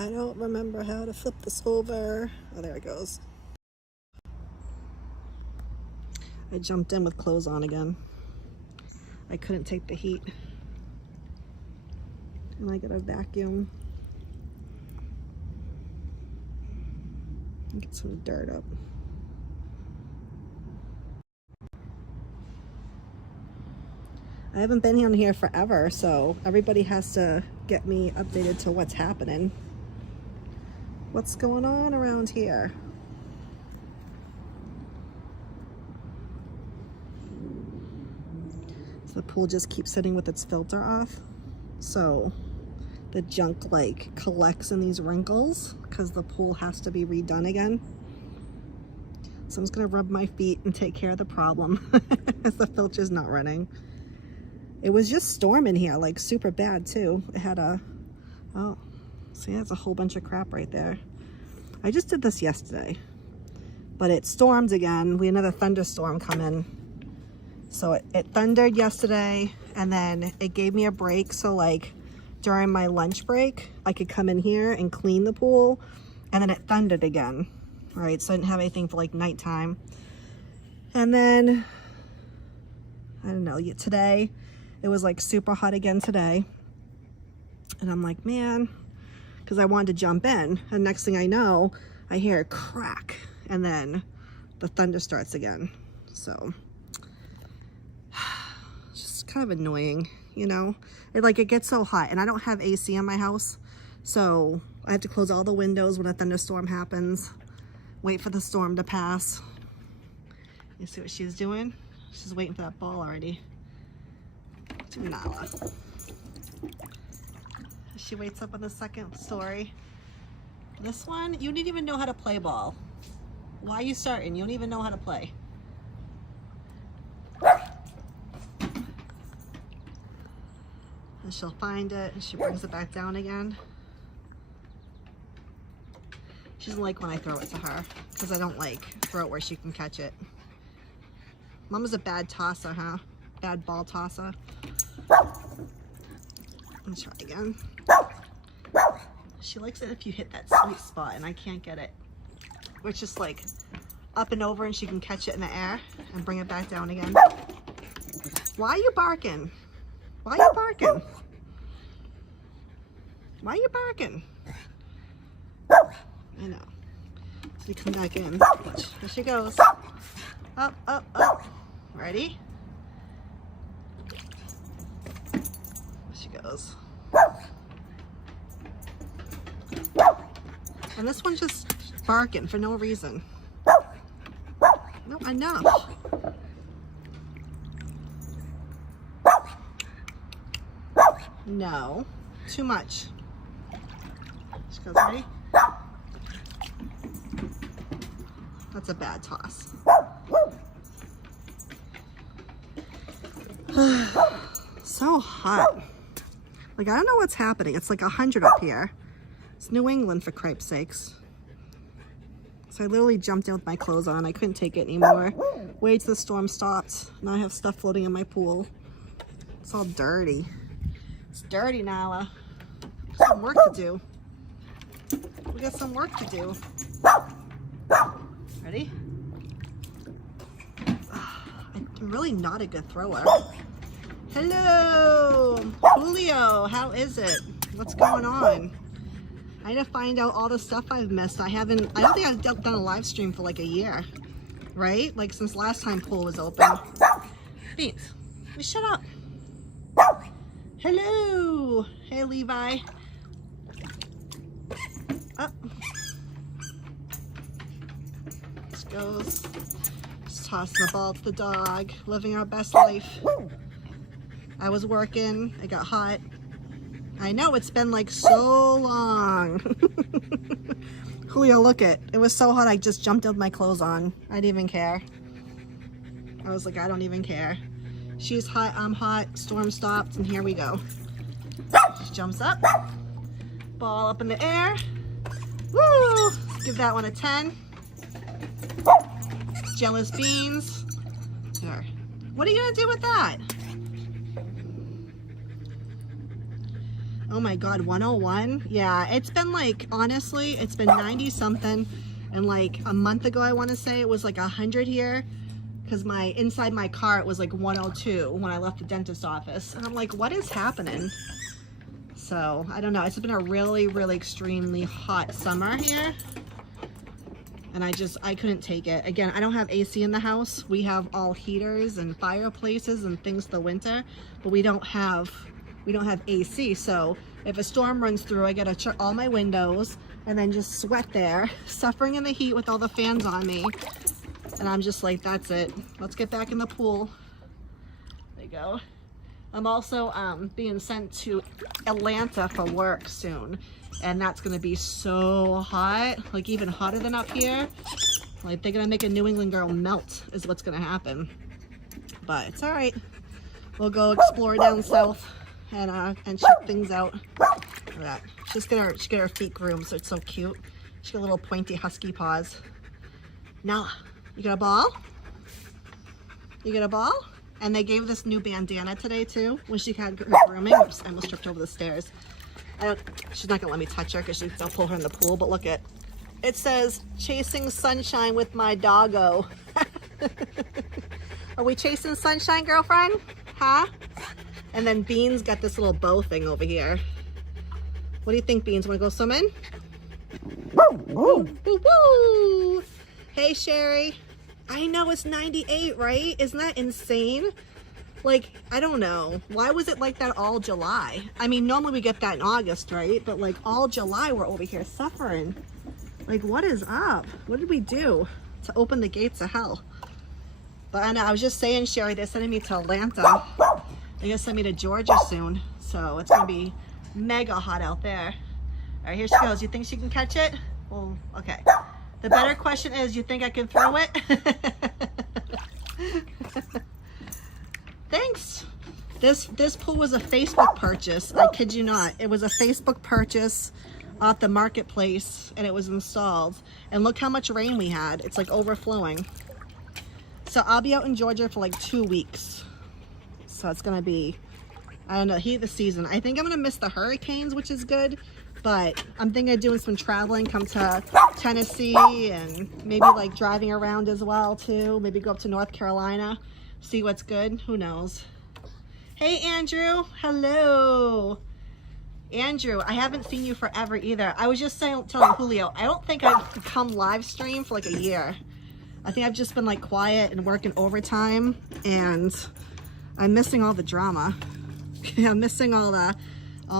I don't remember how to flip this over. Oh, there it goes. I jumped in with clothes on again. I couldn't take the heat. And I gotta vacuum. Get some dirt up. I haven't been on here forever, so everybody has to get me updated to what's happening. What's going on around here? So the pool just keeps sitting with its filter off. So the junk like collects in these wrinkles because the pool has to be redone again. So I'm just gonna rub my feet and take care of the problem as the filter's not running. It was just storming here, like super bad too. It had a, oh, see, that's a whole bunch of crap right there. I just did this yesterday, but it stormed again. We had another thunderstorm come in. So it thundered yesterday, and then it gave me a break. So like during my lunch break, I could come in here and clean the pool, and then it thundered again, right? So I didn't have anything for like nighttime. And then, I don't know, today, it was like super hot again today. And I'm like, man, because I wanted to jump in. And next thing I know, I hear a crack, and then the thunder starts again. So it's just kind of annoying, you know? It gets so hot, and I don't have AC in my house. So I have to close all the windows when a thunderstorm happens. Wait for the storm to pass. You see what she's doing? She's waiting for that ball already. To Nala. She waits up on the second story. This one, you didn't even know how to play ball. Why are you starting? You don't even know how to play. And she'll find it and she brings it back down again. She doesn't like when I throw it to her because I don't like throw it where she can catch it. Mama's a bad tosser, huh? Bad ball tosser. Let's try again. She likes it if you hit that sweet spot, and I can't get it. Where it's just like up and over and she can catch it in the air and bring it back down again. Why are you barking? Why are you barking? Why are you barking? I know. So you come back in. There she goes. Up, up, up. Ready? There she goes. And this one's just barking for no reason. No, enough. No, too much. She goes, ready? That's a bad toss. So hot. Like, I don't know what's happening. It's like 100 up here. It's New England, for cripe's sakes. So I literally jumped in with my clothes on. I couldn't take it anymore. Wait till the storm stopped. Now I have stuff floating in my pool. It's all dirty. It's dirty, Nala. Some work to do. We got some work to do. Ready? I'm really not a good thrower. Hello, Julio. How is it? What's going on? I need to find out all the stuff I've missed. I don't think I've done a live stream for like a year, right? Like since last time pool was open. Beans, we shut up. Hello. Hey, Levi. Up. This goes. Just tossing the ball to the dog. Living our best life. I was working. It got hot. I know, it's been like so long. Julio, look it. It was so hot I just jumped in with my clothes on. I didn't even care. I was like, I don't even care. She's hot, I'm hot, storm stopped, and here we go. She jumps up. Ball up in the air. Woo! Give that one a 10. Jealous beans. Here. What are you gonna do with that? Oh my God, 101? Yeah, it's been like, honestly, it's been 90 something. And like a month ago, I want to say it was like 100 here. Because inside my car, it was like 102 when I left the dentist office. And I'm like, what is happening? So, I don't know. It's been a really, really extremely hot summer here. And I couldn't take it. Again, I don't have AC in the house. We have all heaters and fireplaces and things for the winter. But we don't have AC. So, if a storm runs through, I gotta shut all my windows and then just sweat there, suffering in the heat with all the fans on me. And I'm just like, that's it. Let's get back in the pool. There you go. I'm also being sent to Atlanta for work soon. And that's gonna be so hot, like even hotter than up here. Like they're gonna make a New England girl melt is what's gonna happen. But it's all right. We'll go explore down south and check things out. Look at that. She got her feet groomed, so it's so cute. She got little pointy husky paws. Nala, you got a ball? You got a ball? And they gave this new bandana today too when she had her grooming. Oops, I almost tripped over the stairs. She's not gonna let me touch her because I'll pull her in the pool, but look it says chasing sunshine with my doggo. Are we chasing sunshine, girlfriend? Huh? And then Beans got this little bow thing over here. What do you think, Beans? Want to go swimming? Woo, woo, woo. Hey, Sherry. I know it's 98, right? Isn't that insane? Like, I don't know. Why was it like that all July? I mean, normally we get that in August, right? But like all July, we're over here suffering. Like, what is up? What did we do to open the gates of hell? But I know, I was just saying, Sherry, they're sending me to Atlanta. They're gonna send me to Georgia soon. So it's gonna be mega hot out there. All right, here she goes. You think she can catch it? Well, okay. The better question is, you think I can throw it? Thanks. This pool was a Facebook purchase. I kid you not. It was a Facebook purchase off the marketplace and it was installed. And look how much rain we had. It's like overflowing. So I'll be out in Georgia for like 2 weeks. So it's gonna be, I don't know, heat of the season. I think I'm gonna miss the hurricanes, which is good. But I'm thinking of doing some traveling, come to Tennessee and maybe like driving around as well too. Maybe go up to North Carolina, see what's good. Who knows? Hey, Andrew. Hello. Andrew, I haven't seen you forever either. I was just telling Julio, I don't think I've come live stream for like a year. I think I've just been like quiet and working overtime and I'm missing all the drama. I'm missing all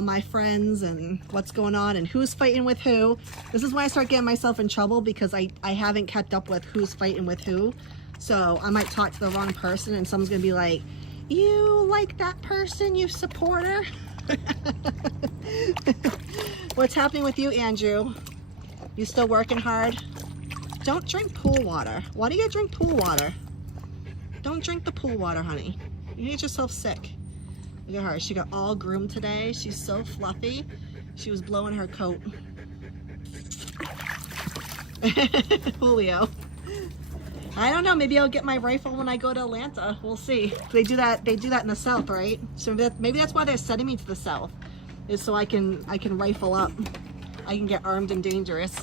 my friends and what's going on and who's fighting with who. This is why I start getting myself in trouble because I haven't kept up with who's fighting with who. So I might talk to the wrong person and someone's gonna be like, you like that person, you support her? What's happening with you, Andrew? You still working hard? Don't drink pool water. Why do you drink pool water? Don't drink the pool water, honey. You get yourself sick. Look at her. She got all groomed today. She's so fluffy. She was blowing her coat. Julio. I don't know. Maybe I'll get my rifle when I go to Atlanta. We'll see. They do that in the South, right? So maybe that's why they're sending me to the South, is so I can rifle up. I can get armed and dangerous.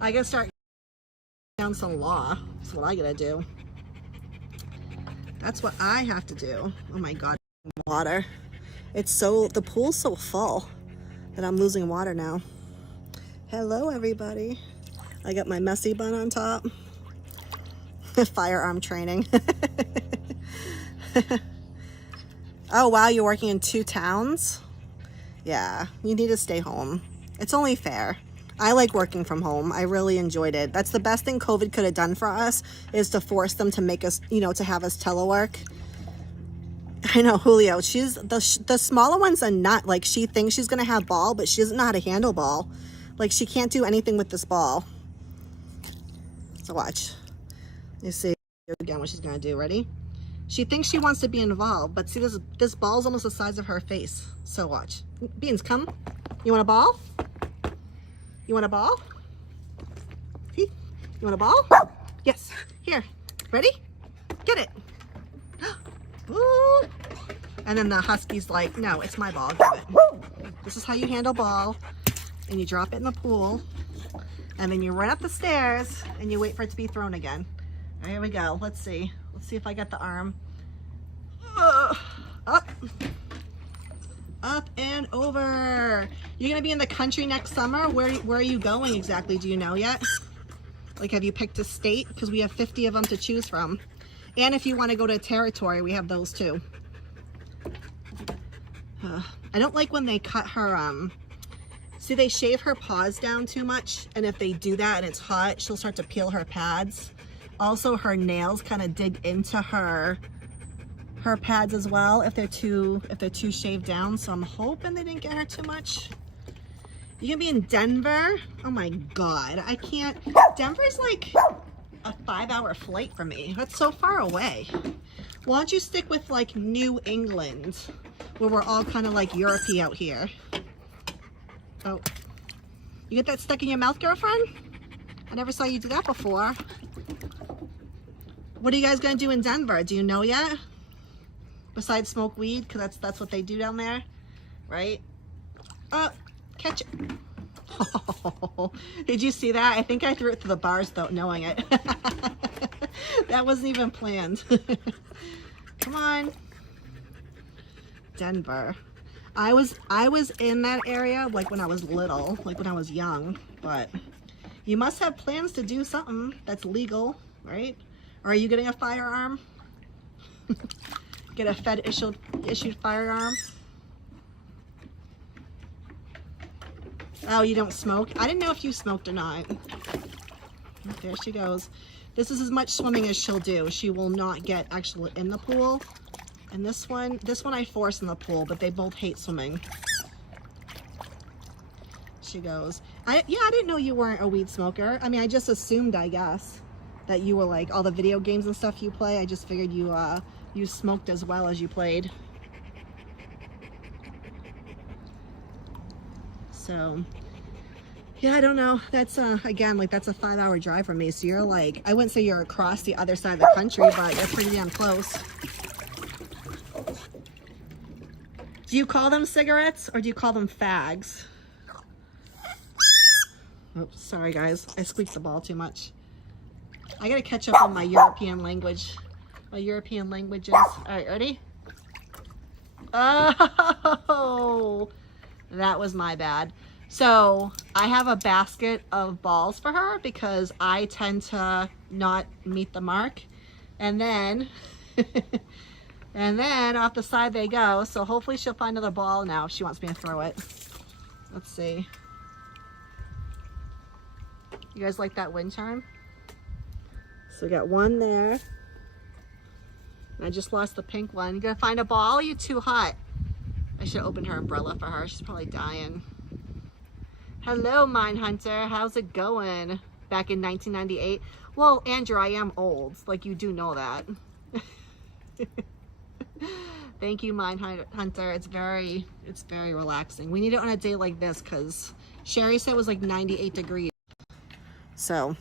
I gotta start down some law. That's what I gotta do. That's what I have to do. Oh my God, water. The pool's so full that I'm losing water now. Hello, everybody. I got my messy bun on top. Firearm training. Oh, wow, you're working in 2 towns? Yeah, you need to stay home. It's only fair. I like working from home. I really enjoyed it. That's the best thing COVID could have done for us, is to force them to make us, to have us telework. I know, Julio, she's the smaller ones are not, like, she thinks she's gonna have ball, but she doesn't know how to handle ball. Like, she can't do anything with this ball. So watch. You see again what she's gonna do. Ready? She thinks she wants to be involved, but see, this ball's almost the size of her face. So watch. Beans, come. You want a ball? You want a ball? See? You want a ball? Yes. Here. Ready? Get it. Ooh. And then the husky's like, no, it's my ball, give it. This is how you handle ball. And you drop it in the pool. And then you run up the stairs and you wait for it to be thrown again. Right, here we go. Let's see. Let's see if I get the arm. Up. Up and over. You're gonna be in the country next summer. Where are you going exactly? Do you know yet? Like, have you picked a state? Because we have 50 of them to choose from. And if you want to go to a territory, we have those too. I don't like when they cut her, see, they shave her paws down too much. And if they do that and it's hot, she'll start to peel her pads. Also, her nails kind of dig into her pads as well if they're too shaved down. So I'm hoping they didn't get her too much. You're gonna be in Denver? Oh my God, I can't. Denver's like a 5-hour flight for me. That's so far away. Why don't you stick with like New England, where we're all kind of like Europe-y out here? Oh, you get that stuck in your mouth, girlfriend? I never saw you do that before. What are you guys gonna do in Denver? Do you know yet? Besides smoke weed, because that's what they do down there, right? Catch it. Oh, did you see that? I think I threw it to the bars without knowing it. That wasn't even planned. Come on. Denver. I was in that area like when I was little, like when I was young, but you must have plans to do something that's legal, right? Or are you getting a firearm? Get a Fed issued firearm? Oh, you don't smoke? I didn't know if you smoked or not. There she goes. This is as much swimming as she'll do. She will not get actually in the pool. And this one I force in the pool, but they both hate swimming. She goes. Yeah, I didn't know you weren't a weed smoker. I mean, I just assumed, I guess, that you were like all the video games and stuff you play. I just figured you smoked as well as you played. So, yeah, I don't know. That's, again, like, that's a 5-hour drive from me. So you're like, I wouldn't say you're across the other side of the country, but you're pretty damn close. Do you call them cigarettes or do you call them fags? Oops, sorry guys. I squeaked the ball too much. I gotta catch up on my European language. My European languages. All right, ready? Oh! That was my bad. So I have a basket of balls for her because I tend to not meet the mark. And then, and then off the side they go. So hopefully she'll find another ball now if she wants me to throw it. Let's see. You guys like that wind chime? So we got one there. I just lost the pink one. You gonna find a ball? You too hot. I should open her umbrella for her. She's probably dying. Hello, Mindhunter. How's it going? Back in 1998. Well, Andrew, I am old. Like, you do know that. Thank you, Mindhunter. It's very relaxing. We need it on a day like this because Sherry said it was like 98 degrees. So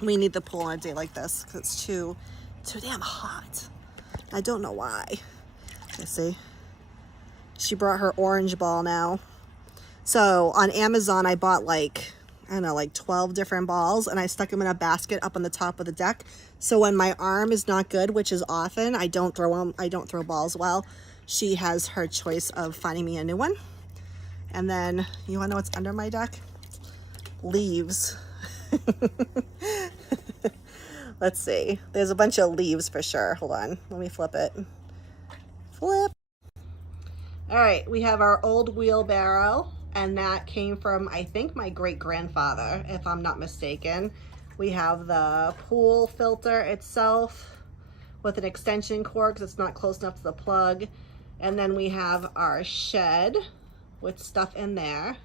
we need the pool on a day like this because it's too damn hot. I don't know why. Let's see. She brought her orange ball now. So on Amazon, I bought like, I don't know, like 12 different balls and I stuck them in a basket up on the top of the deck. So when my arm is not good, which is often, I don't throw balls well. She has her choice of finding me a new one. And then, you wanna know what's under my deck? Leaves. Let's see. There's a bunch of leaves for sure. Hold on. Let me flip it. Flip. All right. We have our old wheelbarrow, and that came from, I think, my great-grandfather, if I'm not mistaken. We have the pool filter itself with an extension cord because it's not close enough to the plug. And then we have our shed with stuff in there.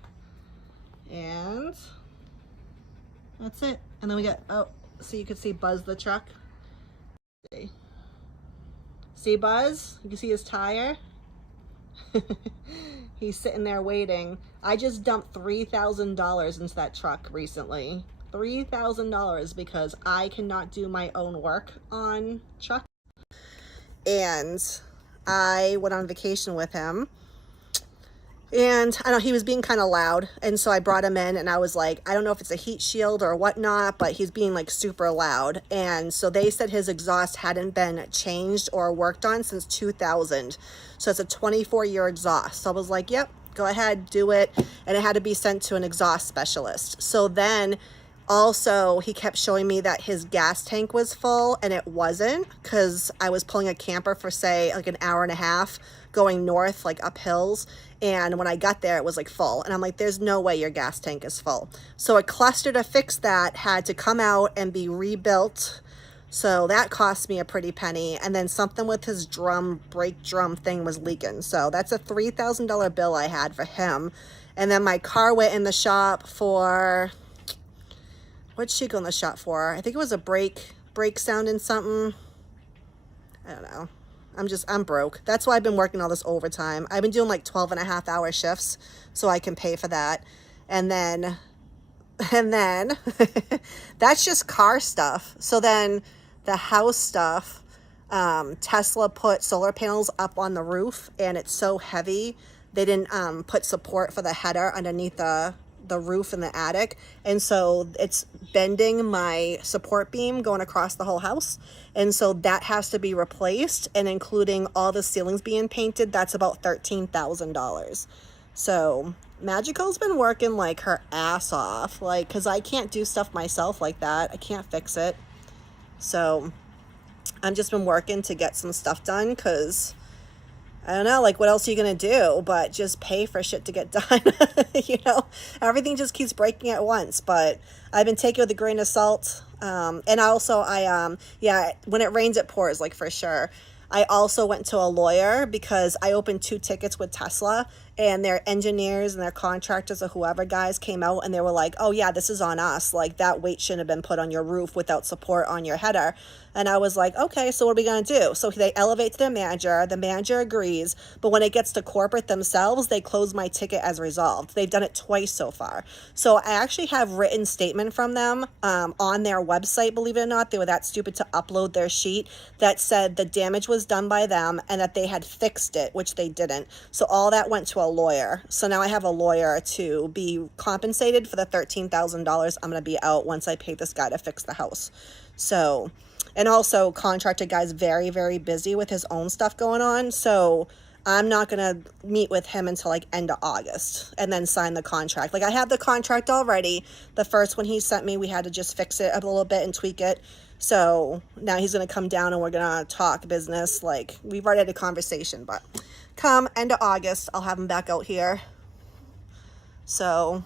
And that's it. And then we got, oh, so you can see Buzz the truck. See Buzz? You can see his tire. He's sitting there waiting. I just dumped $3,000 into that truck recently. $3,000 because I cannot do my own work on truck. And I went on vacation with him. And I don't know, he was being kind of loud. And so I brought him in and I was like, I don't know if it's a heat shield or whatnot, but he's being like super loud. And so they said his exhaust hadn't been changed or worked on since 2000. So it's a 24-year exhaust. So I was like, yep, go ahead, do it. And it had to be sent to an exhaust specialist. So then also he kept showing me that his gas tank was full, and it wasn't, because I was pulling a camper for say like an hour and a half going north, like up hills. And when I got there, it was like full. And I'm like, there's no way your gas tank is full. So a cluster to fix that had to come out and be rebuilt. So that cost me a pretty penny. And then something with his brake drum thing was leaking. So that's a $3,000 bill I had for him. And then my car went in the shop for, what'd she go in the shop for? I think it was a brake sounding something. I don't know. I'm broke. That's why I've been working all this overtime. I've been doing like 12.5-hour shifts so I can pay for that. And then that's just car stuff. So then the house stuff, Tesla put solar panels up on the roof, and it's so heavy. They didn't put support for the header underneath the roof in the attic, and so it's bending my support beam going across the whole house, and so that has to be replaced, and including all the ceilings being painted, that's about $13,000. So Magico's been working like her ass off, like, because I can't do stuff myself like that. I can't fix it. So I've just been working to get some stuff done, because I don't know, like, what else are you going to do but just pay for shit to get done? You know, everything just keeps breaking at once, but I've been taking it with a grain of salt. And also yeah, when it rains, it pours, like, for sure. I also went to a lawyer because I opened 2 tickets with Tesla, and their engineers and their contractors or whoever guys came out and they were like, oh yeah, this is on us. Like, that weight shouldn't have been put on your roof without support on your header. And I was like, okay, so what are we going to do? So they elevate to their manager. The manager agrees. But when it gets to corporate themselves, they close my ticket as resolved. They've done it twice so far. So I actually have written statement from them on their website, believe it or not. They were that stupid to upload their sheet that said the damage was done by them and that they had fixed it, which they didn't. So all that went to a lawyer. So now I have a lawyer to be compensated for the $13,000 I'm going to be out once I pay this guy to fix the house. So, and also contractor guy's very, very busy with his own stuff going on. So I'm not going to meet with him until like end of August and then sign the contract. Like, I have the contract already. The first one he sent me, we had to just fix it a little bit and tweak it. So now he's going to come down and we're going to talk business. Like, we've already had a conversation, but come end of August, I'll have him back out here. So,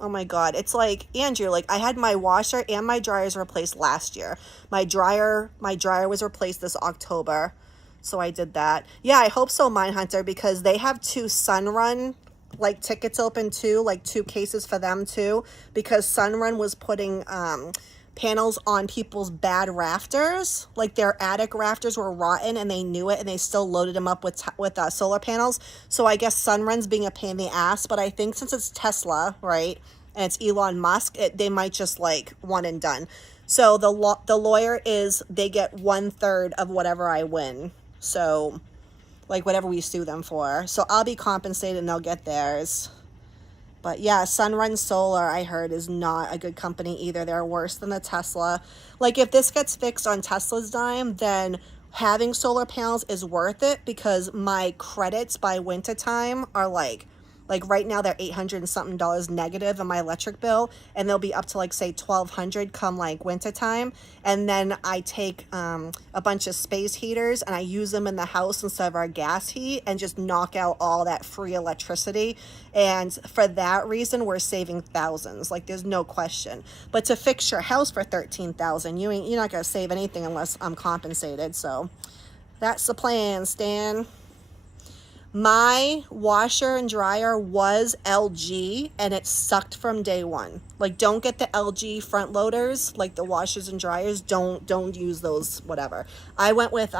oh my God, it's like, Andrew, like, I had my washer and my dryers replaced last year. My dryer was replaced this October. So I did that. Yeah, I hope so, Mindhunter, because they have 2 Sunrun like tickets open too, like 2 cases for them too, because Sunrun was putting panels on people's bad rafters. Like, their attic rafters were rotten and they knew it, and they still loaded them up with solar panels. So I guess Sunrun's being a pain in the ass, but I think since it's Tesla, right, and it's Elon Musk, they might just like one and done. So the lawyer is, they get 1/3 of whatever I win. So, like, whatever we sue them for. So I'll be compensated and they'll get theirs. But yeah, Sunrun Solar, I heard, is not a good company either. They're worse than the Tesla. Like, if this gets fixed on Tesla's dime, then having solar panels is worth it, because my credits by wintertime are like right now they're $800 and something negative in my electric bill, and they'll be up to like say $1,200 come like wintertime. And then I take a bunch of space heaters and I use them in the house instead of our gas heat, and just knock out all that free electricity. And for that reason, we're saving thousands. Like, there's no question. But to fix your house for $13,000, you're not gonna save anything unless I'm compensated. So that's the plan, Stan. My washer and dryer was LG, and it sucked from day one. Like, don't get the LG front loaders, like the washers and dryers. Don't use those, whatever. I went with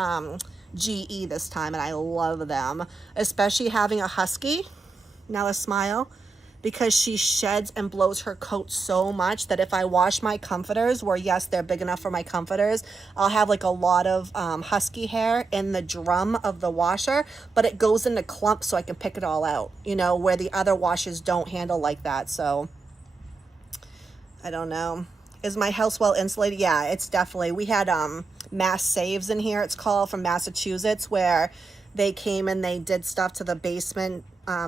GE this time, and I love them, especially having a Husky. Now a smile. because she sheds and blows her coat so much that if I wash my comforters, where yes, they're big enough for my comforters, I'll have like a lot of husky hair in the drum of the washer, but it goes into clumps so I can pick it all out, you know, where the other washers don't handle like that. So I don't know. Is my house well insulated? Yeah, it's definitely. We had Mass Saves in here, it's called, from Massachusetts, where they came and they did stuff to the basement.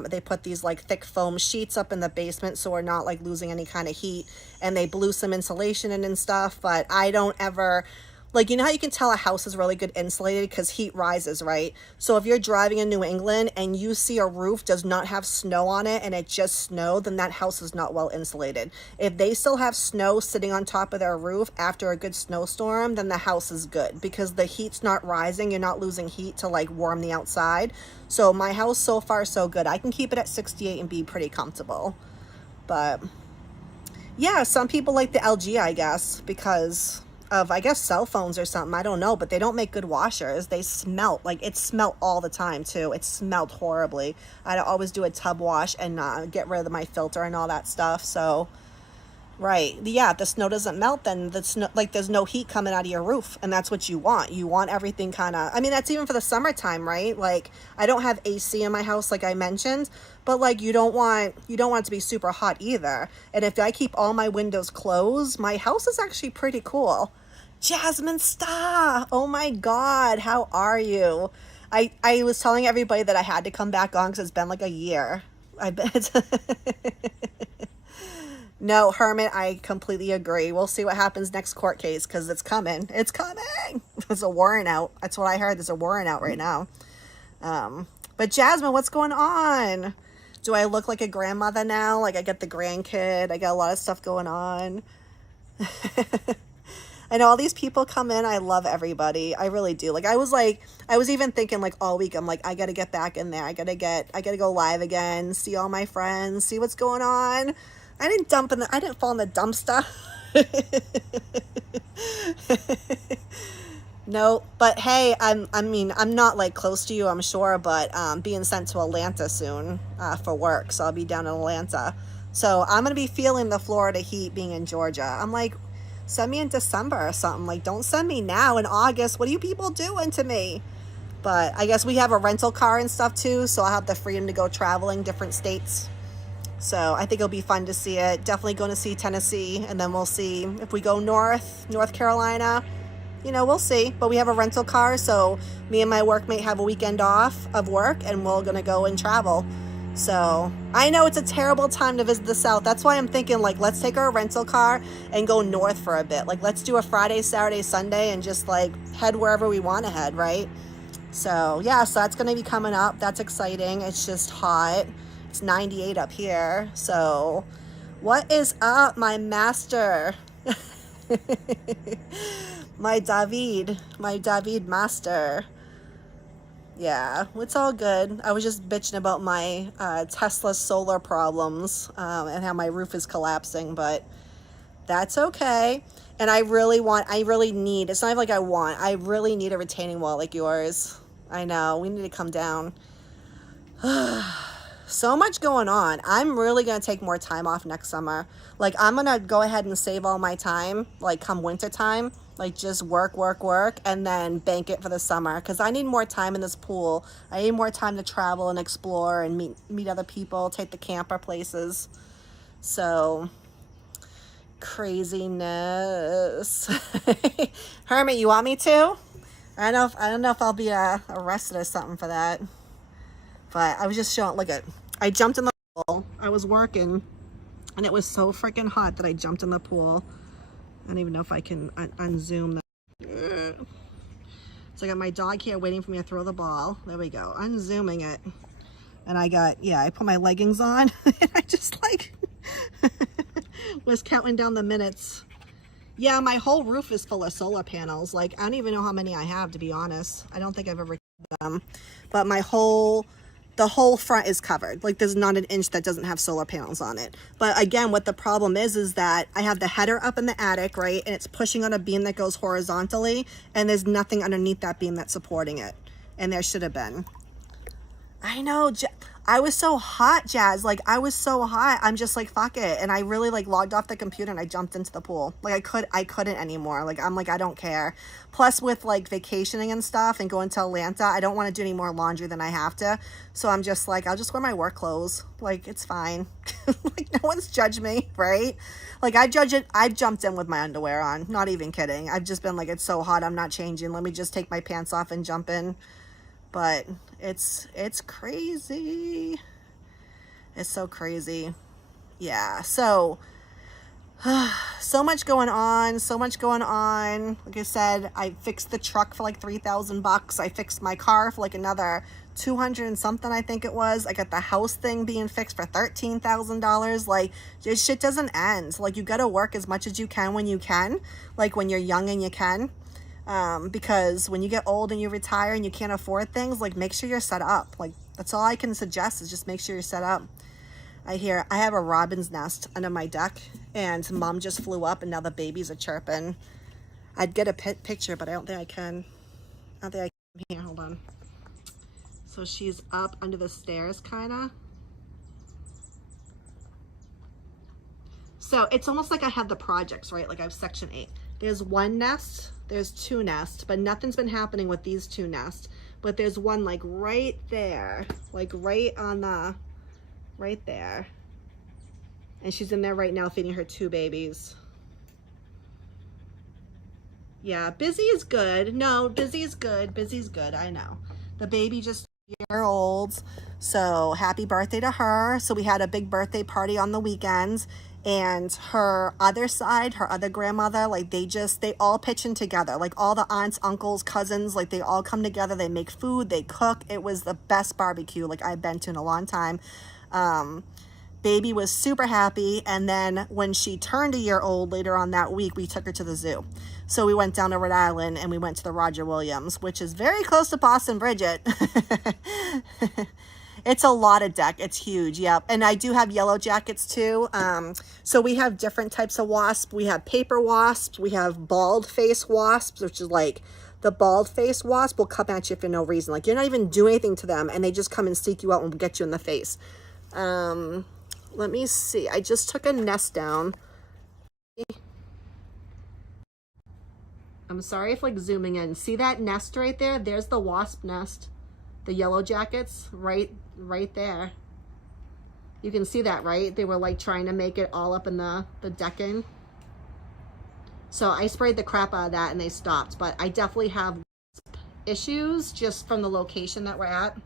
They put these like thick foam sheets up in the basement so we're not like losing any kind of heat, and they blew some insulation in and stuff. But I don't ever, like, you know how you can tell a house is really good insulated because heat rises, right? So if you're driving in New England and you see a roof does not have snow on it and it just snowed, then that house is not well insulated. If they still have snow sitting on top of their roof after a good snowstorm, then the house is good because the heat's not rising. You're not losing heat to like warm the outside. So my house, so far so good. I can keep it at 68 and be pretty comfortable. But yeah, some people like the LG, I guess, because of, I guess, cell phones or something. I don't know, but they don't make good washers. They smelt, like, it smelt all the time too. It smelled horribly. I'd always do a tub wash and get rid of my filter and all that stuff. So right, yeah, if the snow doesn't melt, then the snow, like, there's no heat coming out of your roof, and that's what you want. You want everything kind of, I mean, that's even for the summertime, right? Like, I don't have AC in my house, like I mentioned, but like, you don't want it to be super hot either. And if I keep all my windows closed, my house is actually pretty cool. Jasmine Star, oh my God, how are you? I was telling everybody that I had to come back on because it's been like a year. I bet. No, Hermit, I completely agree. We'll see what happens next court case because it's coming. It's coming. There's a warrant out. That's what I heard. There's a warrant out right now. But Jasmine, what's going on? Do I look like a grandmother now? Like I get the grandkid. I got a lot of stuff going on. I know all these people come in. I love everybody. I really do. Like I was even thinking like all week, I'm like, I got to get back in there. I got to go live again, see all my friends, see what's going on. I didn't fall in the dumpster. No, but hey, I mean, I'm not like close to you, I'm sure, but being sent to Atlanta soon for work. So I'll be down in Atlanta. So I'm going to be feeling the Florida heat being in Georgia. I'm like, send me in December or something. Like, don't send me now in August. What are you people doing to me? But I guess we have a rental car and stuff too. So I'll have the freedom to go traveling different states. So I think it'll be fun to see it. Definitely going to see Tennessee, and then we'll see if we go North Carolina. You know, we'll see. But we have a rental car, so me and my workmate have a weekend off of work, and we're going to go and travel. So I know it's a terrible time to visit the South. That's why I'm thinking, like, let's take our rental car and go north for a bit. Like, let's do a Friday, Saturday, Sunday, and just, like, head wherever we want to head, right? So, yeah, so that's going to be coming up. That's exciting. It's just hot. It's 98 up here. So what is up, my master? my David master. Yeah, it's all good. I was just bitching about my Tesla solar problems and how my roof is collapsing, but that's okay. And I really need, it's not even like I really need a retaining wall like yours. I know, we need to come down. So much going on. I'm really going to take more time off next summer. Like, I'm going to go ahead and save all my time, like, come winter time. Like, just work, and then bank it for the summer. Because I need more time in this pool. I need more time to travel and explore and meet other people, take the camper places. So, craziness. Hermit, you want me to? I don't know if I'll be arrested or something for that. But I was just showing, look at, I jumped in the pool. I was working, and it was so freaking hot that I jumped in the pool. I don't even know if I can unzoom that. So I got my dog here waiting for me to throw the ball. There we go. Unzooming it. And I put my leggings on. And I just like was counting down the minutes. Yeah, my whole roof is full of solar panels. Like, I don't even know how many I have, to be honest. I don't think I've ever counted them. But the whole front is covered. Like, there's not an inch that doesn't have solar panels on it. But again, what the problem is that I have the header up in the attic, right? And it's pushing on a beam that goes horizontally, and there's nothing underneath that beam that's supporting it. And there should have been. I know. I was so hot, Jazz. Like, I was so hot. I'm just like, fuck it. And I really like logged off the computer and I jumped into the pool. Like, I couldn't anymore. Like, I'm like, I don't care. Plus with like vacationing and stuff and going to Atlanta, I don't want to do any more laundry than I have to. So I'm just like, I'll just wear my work clothes. Like, it's fine. Like, no one's judged me, right? Like, I've jumped in with my underwear on. Not even kidding. I've just been like, it's so hot, I'm not changing. Let me just take my pants off and jump in. But it's crazy. It's so crazy. Yeah. So so much going on. Like I said, I fixed the truck for like $3,000. I fixed my car for like another 200 and something, I think it was. I got the house thing being fixed for $13,000. Like, this shit doesn't end. Like, you gotta work as much as you can when you can, like when you're young and you can. Because when you get old and you retire and you can't afford things, like, make sure you're set up. Like, that's all I can suggest, is just make sure you're set up. I have a robin's nest under my deck, and Mom just flew up and now the babies are chirping. I'd get a picture, but I don't think I can. I don't think I can. Here, hold on. So she's up under the stairs, kinda. So it's almost like I have the projects, right? Like I have section 8. There's one nest, there's 2 nests, but nothing's been happening with these 2 nests. But there's one like right there, like right on the, right there. And she's in there right now feeding her 2 babies. Yeah, busy is good. No, busy is good. Busy's good, I know. The baby just year old, so happy birthday to her. So we had a big birthday party on the weekends, and her other side, her other grandmother, like they all pitch in together, like all the aunts, uncles, cousins, like they all come together, they make food, they cook. It was the best barbecue like I've been to in a long time. Baby was super happy, and then when she turned a year old later on that week, we took her to the zoo. So we went down to Rhode Island and we went to the Roger Williams, which is very close to Boston Bridget. It's a lot of deck. It's huge. Yep. And I do have yellow jackets too. So we have different types of wasps. We have paper wasps. We have bald face wasps, which is like the bald face wasp will come at you for no reason. Like you're not even doing anything to them and they just come and seek you out and get you in the face. Let me see. I just took a nest down. I'm sorry if like zooming in. See that nest right there? There's the wasp nest. The yellow jackets right there. You can see that, right? They were like trying to make it all up in the decking. So I sprayed the crap out of that and they stopped. But I definitely have issues just from the location that we're at.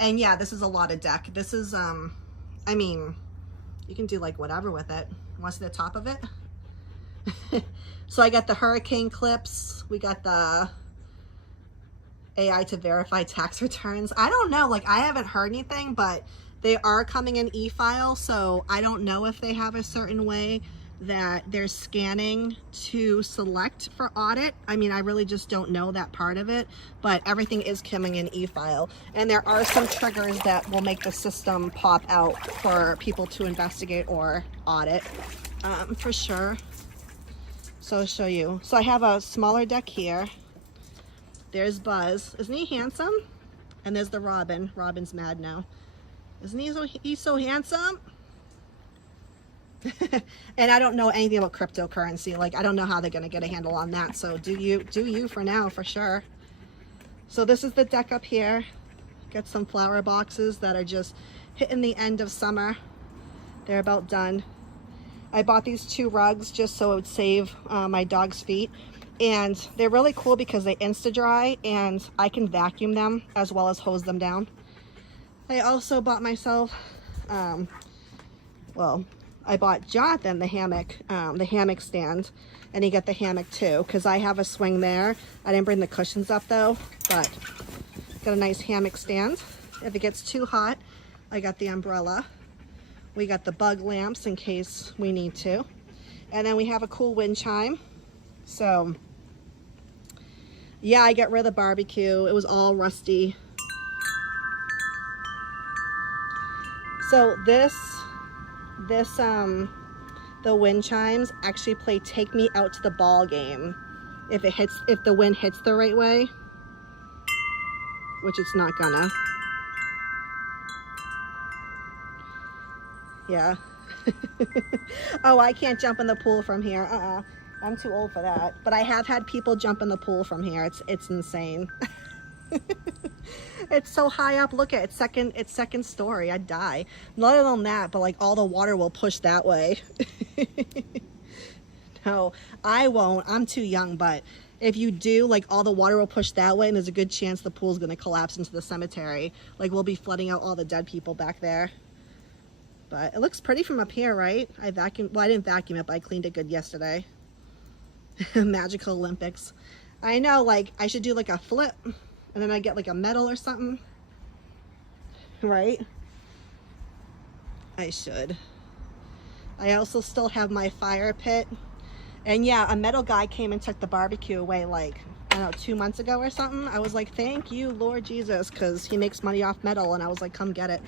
And yeah, this is a lot of deck. This is, I mean, you can do like whatever with it. Want to see the top of it? So I got the hurricane clips. We got the AI to verify tax returns. I don't know, like I haven't heard anything, but they are coming in e-file. So I don't know if they have a certain way that they're scanning to select for audit. I mean, I really just don't know that part of it, but everything is coming in e-file. And there are some triggers that will make the system pop out for people to investigate or audit, for sure. So I'll show you. So I have a smaller deck here. There's Buzz. Isn't he handsome? And there's the Robin. Robin's mad now. Isn't he so handsome? And I don't know anything about cryptocurrency. Like, I don't know how they're going to get a handle on that. So do you for now, for sure. So this is the deck up here. Got some flower boxes that are just hitting the end of summer. They're about done. I bought these 2 rugs just so it would save my dog's feet. And they're really cool because they insta-dry and I can vacuum them as well as hose them down. I also bought myself, well, I bought Jonathan the hammock stand, and he got the hammock too because I have a swing there. I didn't bring the cushions up though, but got a nice hammock stand. If it gets too hot, I got the umbrella. We got the bug lamps in case we need to. And then we have a cool wind chime. So yeah, I got rid of the barbecue. It was all rusty. So the wind chimes actually play Take Me Out to the Ball Game if the wind hits the right way, which it's not gonna. Yeah. Oh, I can't jump in the pool from here. I'm too old for that. But I have had people jump in the pool from here. It's insane. It's so high up. Look at it. It's second story. I'd die. Not only that, but like all the water will push that way. No, I won't. I'm too young, but if you do, like all the water will push that way and there's a good chance the pool's gonna collapse into the cemetery. Like we'll be flooding out all the dead people back there. But it looks pretty from up here, right? I didn't vacuum it, but I cleaned it good yesterday. Magical Olympics. I know, like I should do like a flip and then I get like a medal or something. Right? I should. I also still have my fire pit. And yeah, a metal guy came and took the barbecue away like, I don't know, 2 months ago or something. I was like, thank you, Lord Jesus, because he makes money off metal. And I was like, come get it.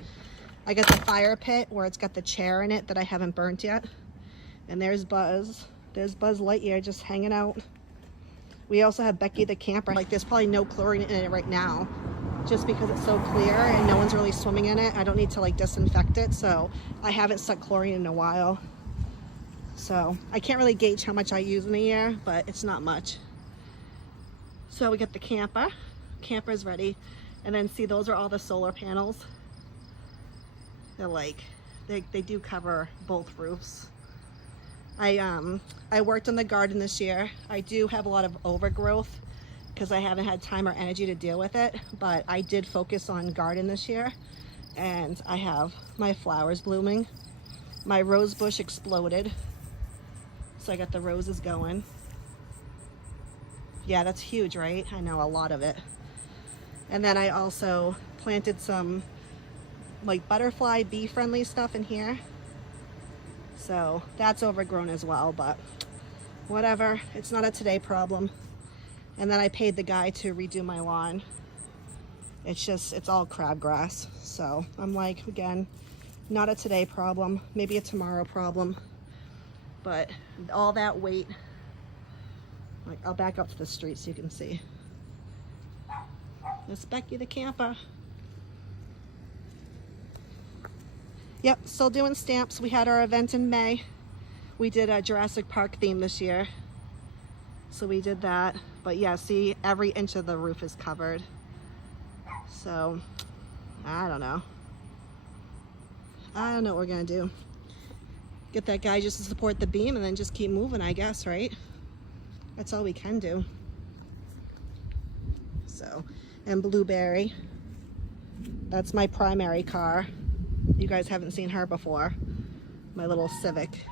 I got the fire pit where it's got the chair in it that I haven't burnt yet. And there's Buzz. There's Buzz Lightyear just hanging out. We also have Becky the camper. Like there's probably no chlorine in it right now just because it's so clear and no one's really swimming in it. I don't need to like disinfect it. So I haven't stuck chlorine in a while. So I can't really gauge how much I use in a year, but it's not much. So we got the camper. Camper's ready. And then see, those are all the solar panels. They're like, they do cover both roofs. I worked on the garden this year. I do have a lot of overgrowth because I haven't had time or energy to deal with it, but I did focus on garden this year and I have my flowers blooming. My rose bush exploded. So I got the roses going. Yeah, that's huge, right? I know, a lot of it. And then I also planted some like butterfly bee friendly stuff in here. So that's overgrown as well, but whatever. It's not a today problem. And then I paid the guy to redo my lawn. It's all crabgrass. So I'm like, again, not a today problem, maybe a tomorrow problem. But all that weight, like I'll back up to the street so you can see. It's Becky the camper. Yep, still doing stamps. We had our event in May. We did a Jurassic Park theme this year. So we did that. But yeah, see, every inch of the roof is covered. So, I don't know. I don't know what we're gonna do. Get that guy just to support the beam and then just keep moving, I guess, right? That's all we can do. So, and Blueberry. That's my primary car. You guys haven't seen her before. My little Civic.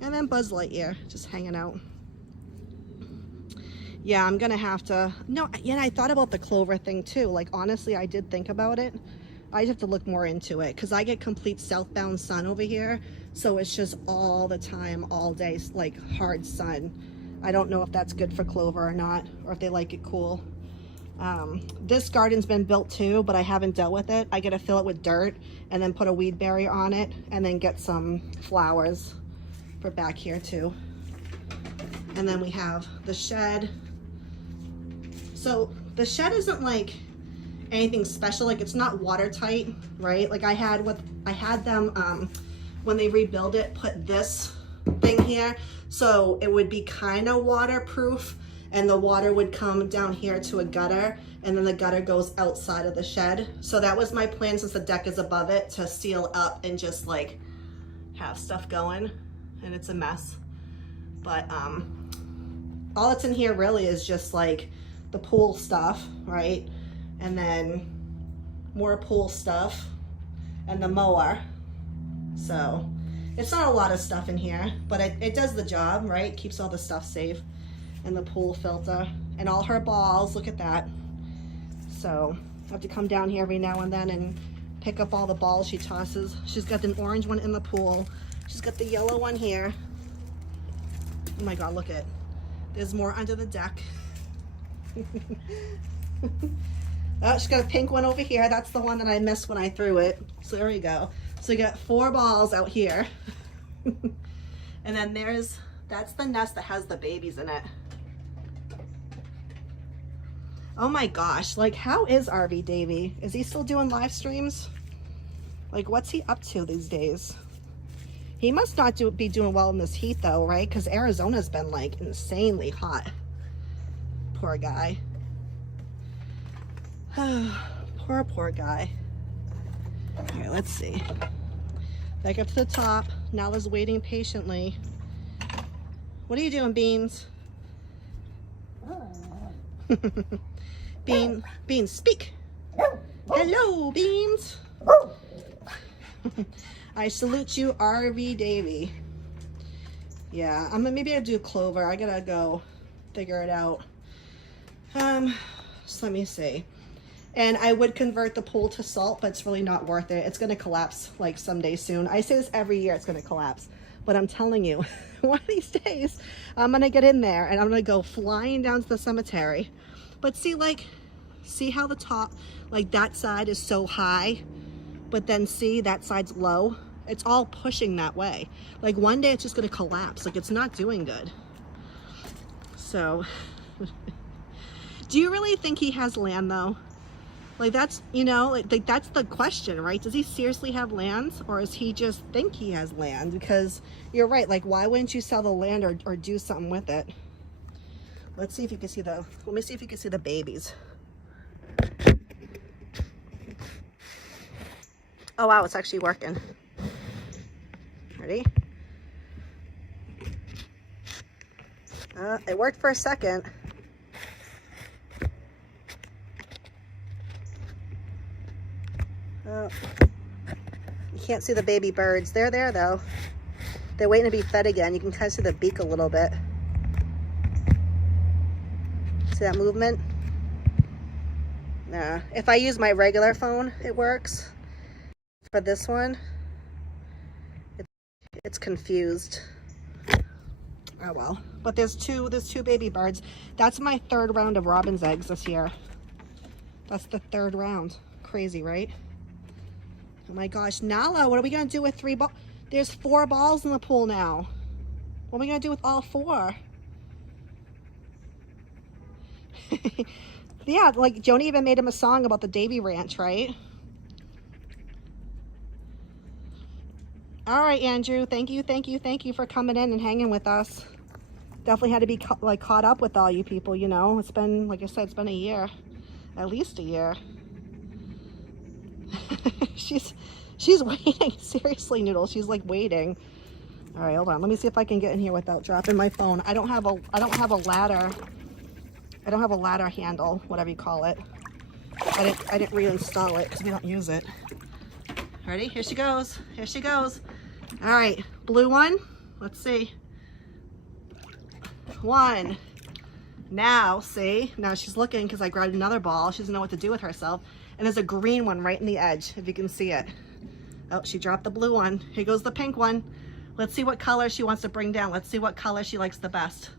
And then Buzz Lightyear, just hanging out. Yeah, I'm gonna have to, no, yeah, I thought about the clover thing too. Like, honestly, I did think about it. I just have to look more into it because I get complete southbound sun over here. So it's just all the time, all day, like hard sun. I don't know if that's good for clover or not, or if they like it cool. This garden's been built too, but I haven't dealt with it. I gotta fill it with dirt and then put a weed barrier on it and then get some flowers for back here too. And then we have the shed. So the shed isn't like anything special, like it's not watertight, right? Like I had them when they rebuild it, put this thing here so it would be kind of waterproof, and the water would come down here to a gutter, and then the gutter goes outside of the shed. So that was my plan, since the deck is above it, to seal up and just like have stuff going, and it's a mess. But all that's in here really is just like the pool stuff, right? And then more pool stuff and the mower. So it's not a lot of stuff in here, but it does the job, right? Keeps all the stuff safe. And the pool filter and all her balls, look at that. So I have to come down here every now and then and pick up all the balls she tosses. She's got an orange one in the pool. She's got the yellow one here. Oh my God, look at, there's more under the deck. Oh, she's got a pink one over here. That's the one that I missed when I threw it. So there we go. So you got 4 balls out here. And then that's the nest that has the babies in it. Oh my gosh, like how is RV Davey? Is he still doing live streams? Like, what's he up to these days? He must not be doing well in this heat though, right? Because Arizona's been like insanely hot. Poor guy. Poor guy. All right, let's see. Back up to the top. Nala's waiting patiently. What are you doing, Beans? Beans, speak. Hello, Beans. I salute you, RV Davy. Yeah, maybe I'll do Clover. I gotta go figure it out. So let me see. And I would convert the pool to salt, but it's really not worth it. It's gonna collapse like someday soon. I say this every year, it's gonna collapse. But I'm telling you, one of these days, I'm gonna get in there and I'm gonna go flying down to the cemetery. But see, like, see how the top, like that side is so high, but then see that side's low? It's all pushing that way. Like one day it's just gonna collapse. Like it's not doing good. So, do you really think he has land though? Like that's, you know, like that's the question, right? Does he seriously have lands, or is he just think he has land? Because you're right, like why wouldn't you sell the land or do something with it? Let's see if you can see let me see if you can see the babies. Oh wow, it's actually working. Ready? It worked for a second. Oh, you can't see the baby birds. They're there though. They're waiting to be fed again. You can kind of see the beak a little bit. See that movement? Nah. If I use my regular phone, it works. For this one, it's confused. Oh well. But there's two baby birds. That's my third round of robin's eggs this year. That's the third round. Crazy, right? Oh my gosh, Nala, what are we gonna do with 3 balls? There's 4 balls in the pool now. What are we gonna do with all 4? Yeah, like Joni even made him a song about the Davy Ranch, right? All right, Andrew, thank you for coming in and hanging with us. Definitely had to be caught up with all you people, you know. It's been, like I said, it's been a year, at least a year. She's waiting. Seriously, Noodle. She's like waiting. All right, hold on. Let me see if I can get in here without dropping my phone. I don't have a ladder. I don't have a ladder handle, whatever you call it. I didn't reinstall it because we don't use it. Ready? Here she goes. Here she goes. All right, blue one. Let's see. 1. Now, see? Now she's looking because I grabbed another ball. She doesn't know what to do with herself. And there's a green one right in the edge, if you can see it. Oh, she dropped the blue one. Here goes the pink one. Let's see what color she wants to bring down. Let's see what color she likes the best.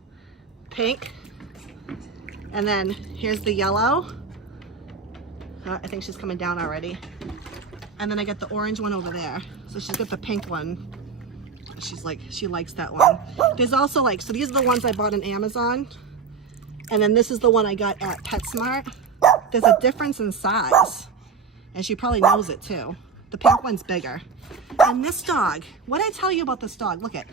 Pink. And then here's the yellow. I think she's coming down already. And then I got the orange one over there. So she's got the pink one. She's like, she likes that one. There's also like, so these are the ones I bought on Amazon. And then this is the one I got at PetSmart. There's a difference in size. And she probably knows it too. The pink one's bigger. And this dog, what did I tell you about this dog? Look at,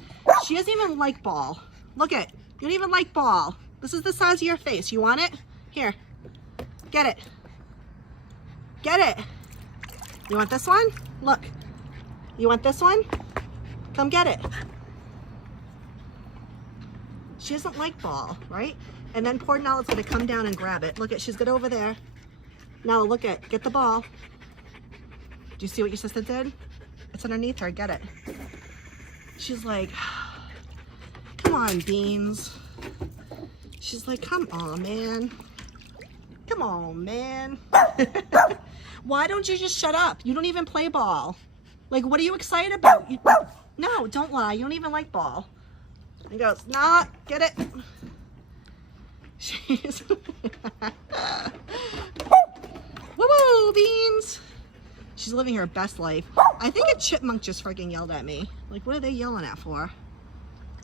she doesn't even like Ball. Look at, you don't even like Ball. This is the size of your face. You want it? Here, get it. Get it. You want this one? Look, you want this one? Come get it. She doesn't like Ball, right? And then poor Nala's gonna come down and grab it. Look at, she's good over there. Nala, look at, get the ball. Do you see what your sister did? It's underneath her, get it. She's like, come on, Beans. She's like, come on, man. Come on, man. Why don't you just shut up? You don't even play Ball. Like, what are you excited about? No, don't lie. You don't even like Ball. He goes, nah, get it. She's woo-woo, Beans. She's living her best life. I think a chipmunk just freaking yelled at me. Like, what are they yelling at for?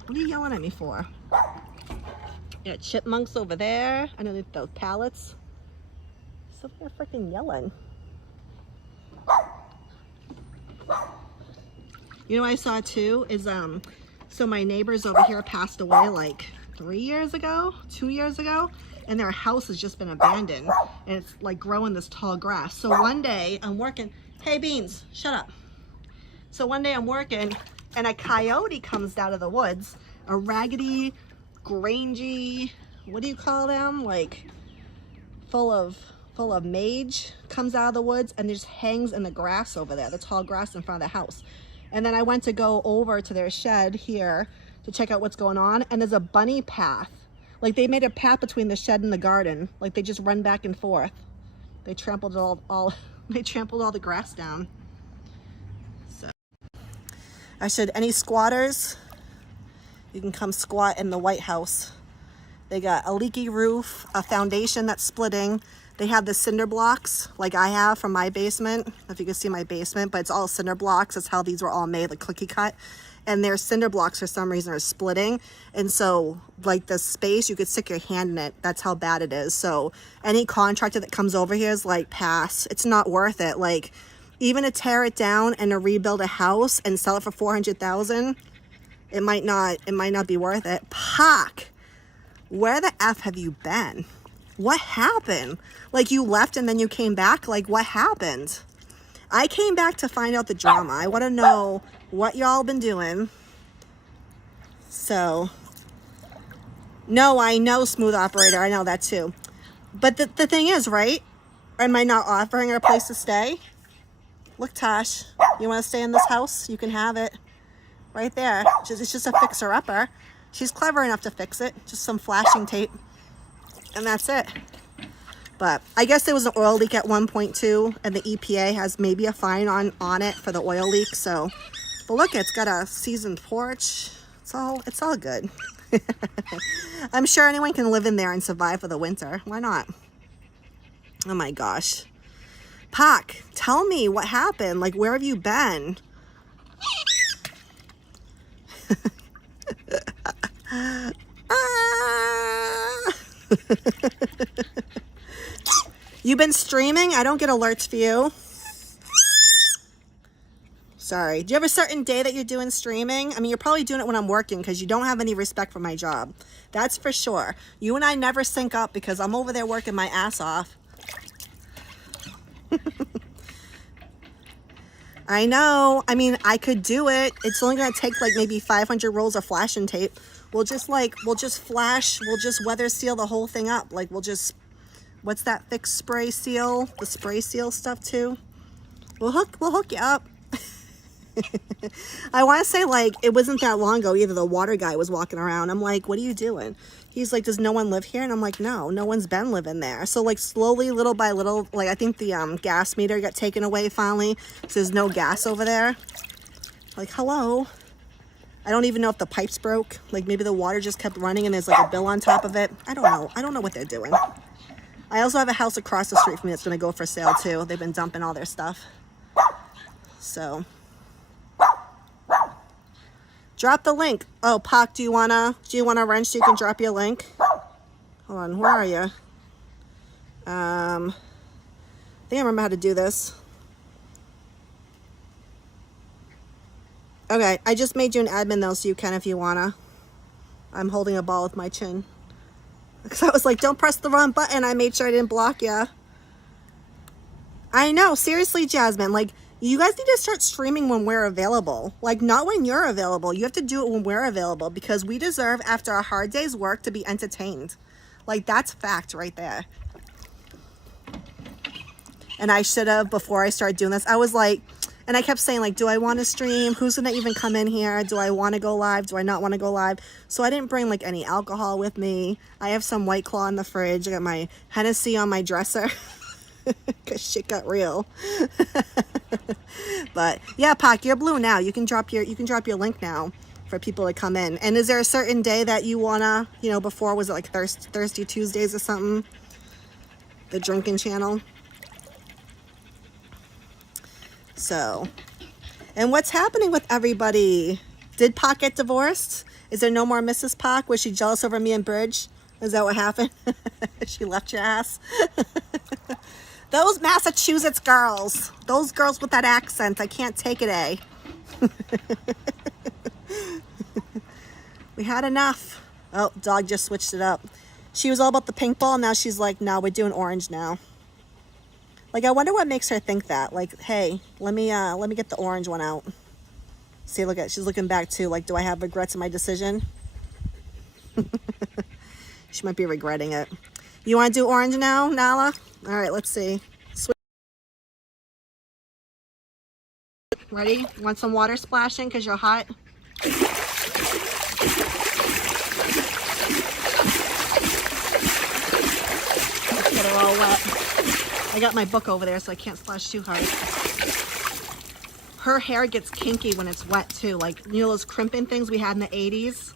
What are you yelling at me for? Yeah, chipmunks over there underneath those pallets. So they're freaking yelling. You know what I saw too is so my neighbors over here passed away like 3 years ago, 2 years ago, and their house has just been abandoned and it's like growing this tall grass. So one day I'm working, hey Beans, shut up. So one day I'm working and a coyote comes out of the woods, a raggedy, grangy, what do you call them? Like full of mage, comes out of the woods and just hangs in the grass over there, the tall grass in front of the house. And then I went to go over to their shed here to check out what's going on, and there's a bunny path. Like they made a path between the shed and the garden. Like they just run back and forth. They trampled they trampled all the grass down. So I said, any squatters, you can come squat in the White House. They got a leaky roof, a foundation that's splitting. They have the cinder blocks like I have from my basement. I don't know if you can see my basement, but it's all cinder blocks. That's how these were all made, like cookie cut. And their cinder blocks for some reason are splitting. And so like the space, you could stick your hand in it. That's how bad it is. So any contractor that comes over here is like, pass. It's not worth it. Like even to tear it down and to rebuild a house and sell it for $400,000, it might not be worth it. Pac, where the F have you been? What happened? Like you left and then you came back? Like what happened? I came back to find out the drama. I want to know what y'all been doing. So, no, I know, smooth operator. I know that too. But the thing is, right? Am I not offering her a place to stay? Look, Tosh, you want to stay in this house? You can have it. Right there. It's just a fixer-upper. She's clever enough to fix it. Just some flashing tape. And that's it. But I guess there was an oil leak at 1.2 and the EPA has maybe a fine on it for the oil leak. So, but look, it's got a seasoned porch. It's all good. I'm sure anyone can live in there and survive for the winter. Why not? Oh my gosh. Pac, tell me what happened. Like, where have you been? You've been streaming? I don't get alerts for you. Sorry. Do you have a certain day that you're doing streaming? I mean, you're probably doing it when I'm working because you don't have any respect for my job. That's for sure. You and I never sync up because I'm over there working my ass off. I know. I mean, I could do it. It's only going to take like maybe 500 rolls of flashing tape. We'll just weather seal the whole thing up. Like what's that fixed spray seal? The spray seal stuff too. We'll hook you up. I want to say like it wasn't that long ago either. The water guy was walking around. I'm like, what are you doing? He's like, does no one live here? And I'm like, no one's been living there. So like slowly, little by little, like I think the gas meter got taken away finally. So there's no gas over there. Like, hello. I don't even know if the pipes broke. Like maybe the water just kept running and there's like a bill on top of it. I don't know. I don't know what they're doing. I also have a house across the street from me that's going to go for sale too. They've been dumping all their stuff. So drop the link. Oh, Pac, do you wanna wrench so you can drop your link? Hold on, where are you? I think I remember how to do this. Okay, I just made you an admin though, so you can if you wanna. I'm holding a ball with my chin. Because I was like, don't press the wrong button. I made sure I didn't block you. I know, seriously, Jasmine, like, you guys need to start streaming when we're available. Like, not when you're available. You have to do it when we're available because we deserve, after a hard day's work, to be entertained. Like, that's fact right there. And I should have, before I started doing this, I was like, and I kept saying, like, do I want to stream? Who's going to even come in here? Do I want to go live? Do I not want to go live? So I didn't bring, like, any alcohol with me. I have some White Claw in the fridge. I got my Hennessy on my dresser. Because shit got real. But yeah, Pac, you're blue now. You can drop your link now for people to come in. And is there a certain day that you wanna, before was it like Thirsty Tuesdays or something? The drinking channel. So, and what's happening with everybody? Did Pac get divorced? Is there no more Mrs. Pac? Was she jealous over me and Bridge? Is that what happened? She left your ass? Those Massachusetts girls. Those girls with that accent. I can't take it, eh? We had enough. Oh, dog just switched it up. She was all about the pink ball. Now she's like, no, we're doing orange now. Like, I wonder what makes her think that. Like, hey, let me get the orange one out. See, look at, she's looking back too. Like, do I have regrets in my decision? She might be regretting it. You want to do orange now, Nala? All right, let's see. Ready? Want some water splashing because you're hot? Let's get her all wet. I got my book over there, so I can't splash too hard. Her hair gets kinky when it's wet too. Like, you know those crimping things we had in the 80s?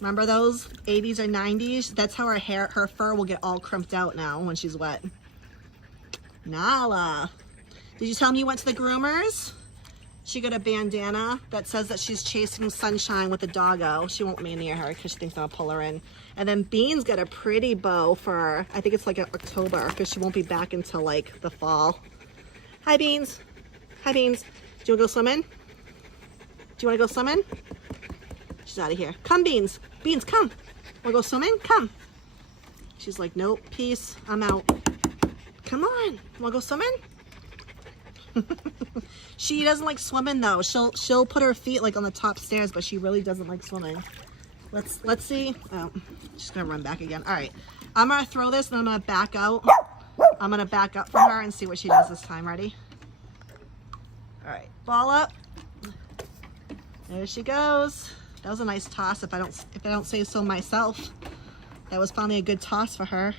Remember those? 80s or 90s? That's how her fur will get all crimped out now when she's wet. Nala. Did you tell me you went to the groomers? She got a bandana that says that she's chasing sunshine with a doggo. She won't be near her because she thinks I'll pull her in. And then Beans got a pretty bow for, I think it's like October, because she won't be back until like the fall. Hi, Beans. Hi, Beans. Do you want to go swimming? Do you want to go swimming? She's out of here. Come, Beans. Beans, come. Want to go swimming? Come. She's like, nope, peace. I'm out. Come on. Want to go swimming? She doesn't like swimming though. She'll put her feet like on the top stairs, but she really doesn't like swimming. Let's see. Oh, she's gonna run back again. All right, I'm gonna throw this and I'm gonna back out. I'm gonna back up from her and see what she does this time. Ready? All right, ball up. There she goes. That was a nice toss. If I don't say so myself, that was finally a good toss for her.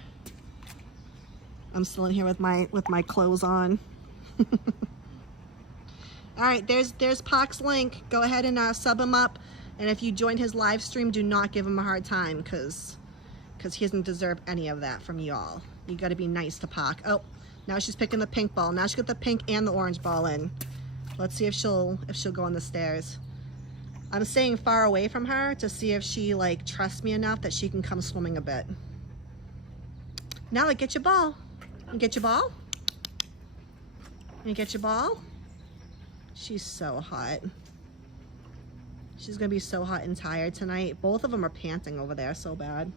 I'm still in here with my clothes on. All right, there's Pac's link. Go ahead and sub him up, and if you join his live stream, do not give him a hard time because he doesn't deserve any of that from y'all. You got to be nice to Pac. Oh, now she's picking the pink ball. Now she got the pink and the orange ball in. Let's see if she'll go on the stairs. I'm staying far away from her to see if she like trusts me enough that she can come swimming a bit. Now, like, get your ball. You get your ball. You get your ball. She's so hot. She's gonna be so hot and tired tonight. Both of them are panting over there so bad.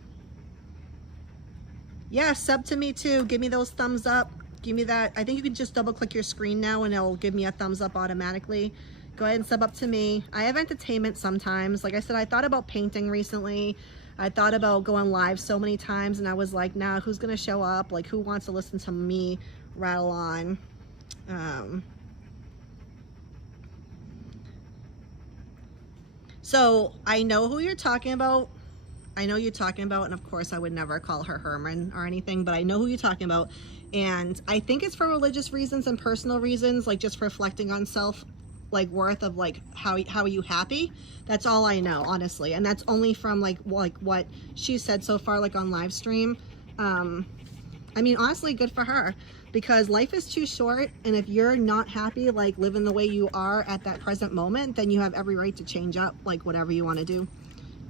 Yeah, sub to me too. Give me those thumbs up. Give me that. I think you can just double click your screen now and it'll give me a thumbs up automatically. Go ahead and sub up to me. I have entertainment sometimes. Like I said, I thought about painting recently. I thought about going live so many times and I was like, nah, who's gonna show up? Like, who wants to listen to me rattle on? So I know who you're talking about. I know you're talking about, and of course I would never call her Herman or anything, but I know who you're talking about. And I think it's for religious reasons and personal reasons, like just reflecting on self, like worth of like, how are you happy? That's all I know, honestly. And that's only from like what she said so far, like on live stream. I mean, honestly, good for her, because life is too short, and if you're not happy like living the way you are at that present moment, then you have every right to change up like whatever you want to do.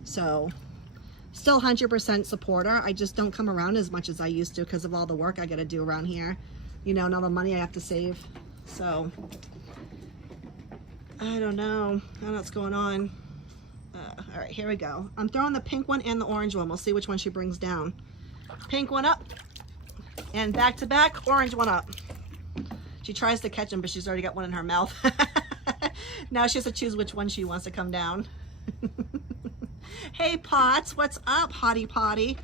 So still 100% supporter. I just don't come around as much as I used to because of all the work I got to do around here, you know, and all the money I have to save. So I don't know what's going on. All right, here we go. I'm throwing the pink one and the orange one. We'll see which one she brings down. Pink one up. And back to back, orange one up. She tries to catch him, but she's already got one in her mouth. Now she has to choose which one she wants to come down. Hey Potts, what's up, hottie potty?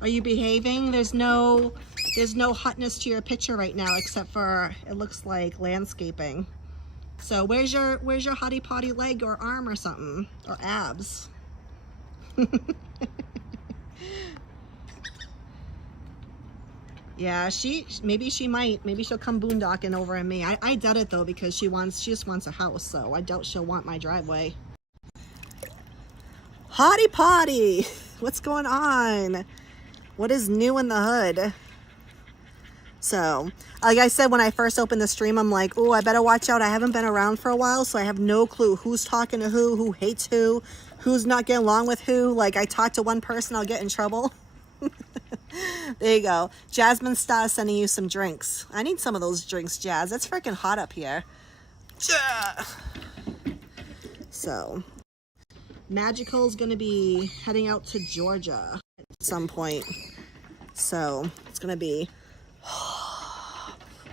Are you behaving? There's no hotness to your picture right now, except for it looks like landscaping. So where's your hottie potty leg or arm or something, or abs? Yeah, maybe she'll come boondocking over on me. I doubt it though, because she just wants a house, so I doubt she'll want my driveway. Hottie potty, what's going on? What is new in the hood? So, like I said, when I first opened the stream, I'm like, oh, I better watch out. I haven't been around for a while, so I have no clue who's talking to who hates who's not getting along with who. Like, I talk to one person, I'll get in trouble. There you go. Jasmine Star sending you some drinks. I need some of those drinks, Jazz. It's freaking hot up here. So, Magical's gonna be heading out to Georgia at some point. So, it's gonna be...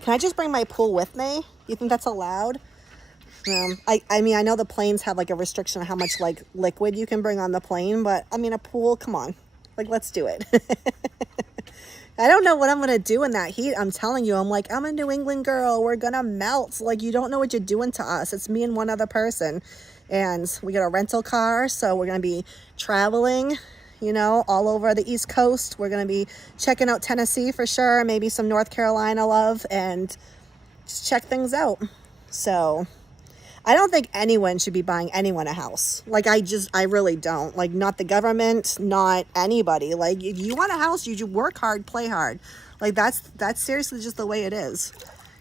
Can I just bring my pool with me? You think that's allowed? I mean, I know the planes have like a restriction on how much like liquid you can bring on the plane, but I mean, a pool, come on. Like, let's do it. I don't know what I'm going to do in that heat. I'm telling you, I'm like, I'm a New England girl. We're going to melt. Like, you don't know what you're doing to us. It's me and one other person. And we got a rental car. So we're going to be traveling, you know, all over the East Coast. We're going to be checking out Tennessee for sure. Maybe some North Carolina love and just check things out. So I don't think anyone should be buying anyone a house. Like, I really don't. Like, not the government, not anybody. Like, if you want a house, you should work hard, play hard. Like, that's seriously just the way it is.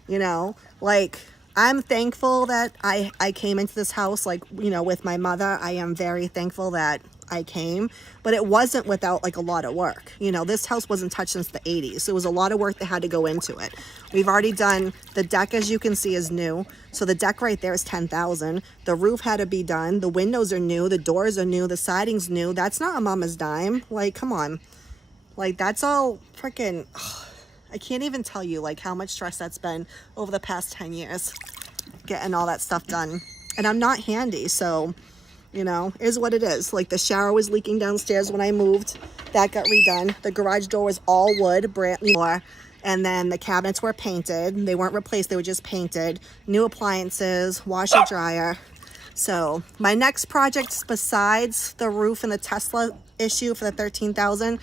You know, like, I'm thankful that I came into this house, like, you know, with my mother. I am very thankful that I came, but it wasn't without like a lot of work. You know, this house wasn't touched since the 80s. So it was a lot of work that had to go into it. We've already done the deck, as you can see, is new. So the deck right there is $10,000. The roof had to be done. The windows are new. The doors are new. The siding's new. That's not a mama's dime. Like, come on. Like, that's all freaking, I can't even tell you like how much stress that's been over the past 10 years getting all that stuff done. And I'm not handy, so you know, is what it is. Like, the shower was leaking downstairs when I moved. That got redone. The garage door was all wood, brand new. And then the cabinets were painted. They weren't replaced, they were just painted. New appliances, washer, dryer. So my next projects besides the roof and the Tesla issue for the $13,000,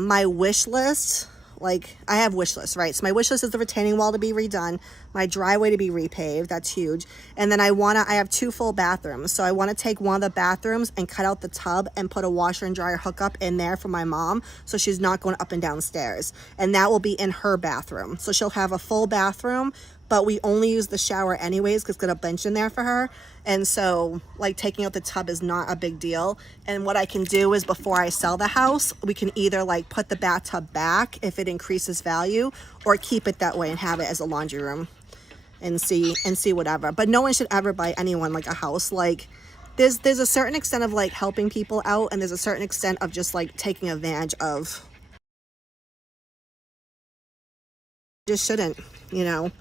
my wish list, like, I have wish lists, right? So my wish list is the retaining wall to be redone, my driveway to be repaved. That's huge. And then I have 2 full bathrooms. So I want to take one of the bathrooms and cut out the tub and put a washer and dryer hookup in there for my mom, so she's not going up and down stairs. And that will be in her bathroom. So she'll have a full bathroom, but we only use the shower anyways because it's got a bench in there for her. And so, like, taking out the tub is not a big deal. And what I can do is, before I sell the house, we can either like put the bathtub back if it increases value, or keep it that way and have it as a laundry room and see whatever. But no one should ever buy anyone like a house. Like, there's a certain extent of like helping people out, and there's a certain extent of just like taking advantage of. Just shouldn't, you know.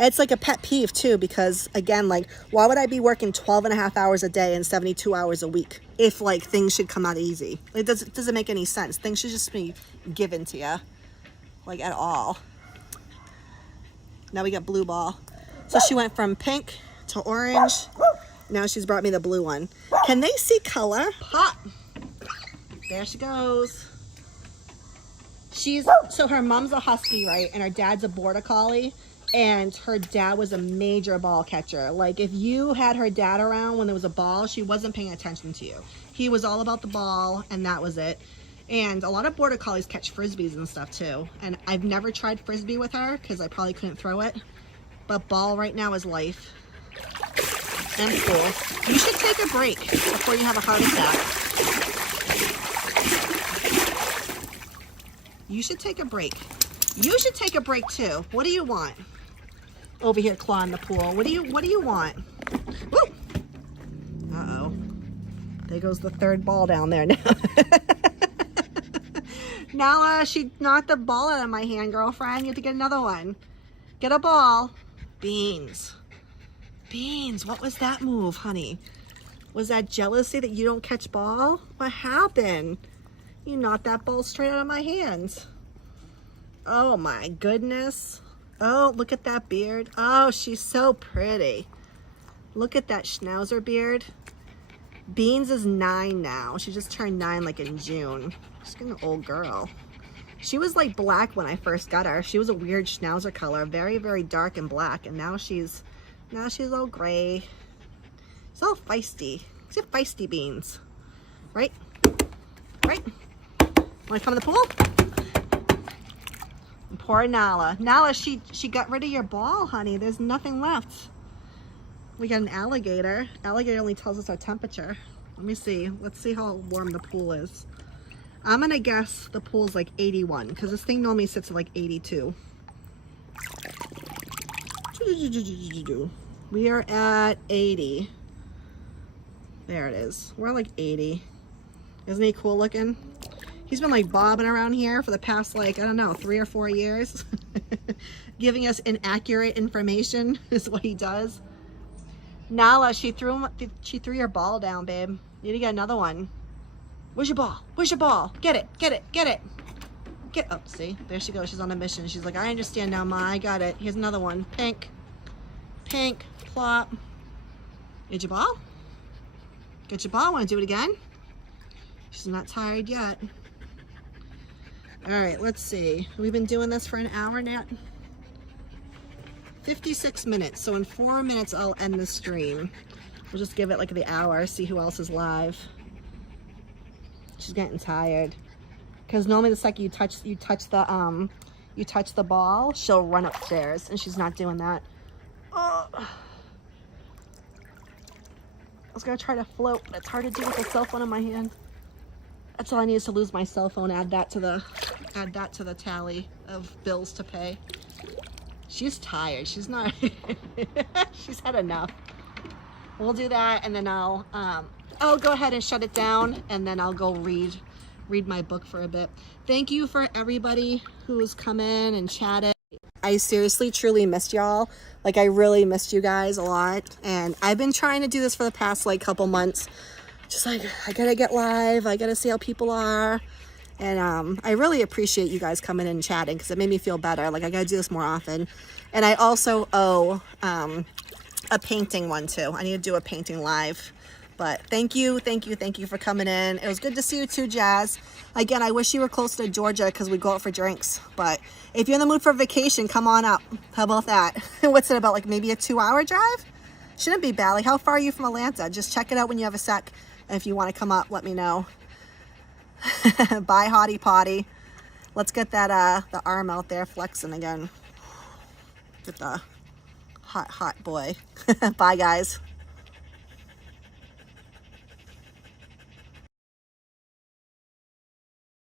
It's like a pet peeve too, because again, like, why would I be working 12.5 hours a day and 72 hours a week if like things should come out easy? It doesn't make any sense. Things should just be given to you, like, at all. Now we got blue ball. So she went from pink to orange. Now she's brought me the blue one. Can they see color? Pop. There she goes. So her mom's a husky, right? And her dad's a border collie. And her dad was a major ball catcher. Like, if you had her dad around when there was a ball, she wasn't paying attention to you. He was all about the ball, and that was it. And a lot of border collies catch frisbees and stuff too. And I've never tried frisbee with her because I probably couldn't throw it. But ball right now is life. And cool. You should take a break before you have a heart attack. You should take a break. You should take a break too. What do you want? Over here clawing the pool. What do you want? Woo! Uh-oh. There goes the third ball down there now. Now she knocked the ball out of my hand, girlfriend. You have to get another one. Get a ball. Beans. Beans, what was that move, honey? Was that jealousy that you don't catch ball? What happened? You knocked that ball straight out of my hands. Oh my goodness. Oh, look at that beard. Oh, she's so pretty. Look at that schnauzer beard. Beans is 9 now. She just turned 9 like in June. She's getting an old girl. She was like black when I first got her. She was a weird schnauzer color, very, very dark and black. And now she's all gray. She's all feisty. She's feisty Beans. Right? Right? Wanna come in the pool? Poor Nala. Nala, she got rid of your ball, honey. There's nothing left. We got an alligator. Alligator only tells us our temperature. Let me see. Let's see how warm the pool is. I'm gonna guess the pool's like 81 because this thing normally sits at like 82. We are at 80. There it is. We're like 80. Isn't he cool looking? He's been like bobbing around here for the past like, I don't know, 3 or 4 years. Giving us inaccurate information is what he does. Nala, she threw your ball down, babe. You need to get another one. Where's your ball? Where's your ball? Get it, get it, get it. Oh, see, there she goes. She's on a mission. She's like, I understand now, Ma. I got it. Here's another one. Pink. Pink. Plop. Get your ball? Get your ball. Want to do it again? She's not tired yet. All right, let's see. We've been doing this for an hour now. 56 minutes. So in 4 minutes, I'll end the stream. We'll just give it like the hour, see who else is live. She's getting tired. Because normally the second you touch the ball, she'll run upstairs, and she's not doing that. Oh. I was gonna try to float, but it's hard to do with a cell phone in my hand. That's all I need is to lose my cell phone. Add that to the tally of bills to pay. She's tired. She's not. She's had enough. We'll do that, and then I'll go ahead and shut it down, and then I'll go read my book for a bit. Thank you for everybody who's come in and chatted. I seriously, truly missed y'all. Like, I really missed you guys a lot. And I've been trying to do this for the past, like, couple months. Just like, I gotta get live. I gotta see how people are. And I really appreciate you guys coming in and chatting because it made me feel better. Like, I gotta do this more often. And I also owe a painting one, too. I need to do a painting live. But thank you for coming in. It was good to see you too, Jazz. Again, I wish you were closer to Georgia because we'd go out for drinks. But if you're in the mood for a vacation, come on up. How about that? What's it about, like maybe a 2-hour drive? Shouldn't be bad. Like, how far are you from Atlanta? Just check it out when you have a sec. And if you want to come up, let me know. Bye, Hottie Potty. Let's get that the arm out there flexing again. Get the hot boy. Bye, guys.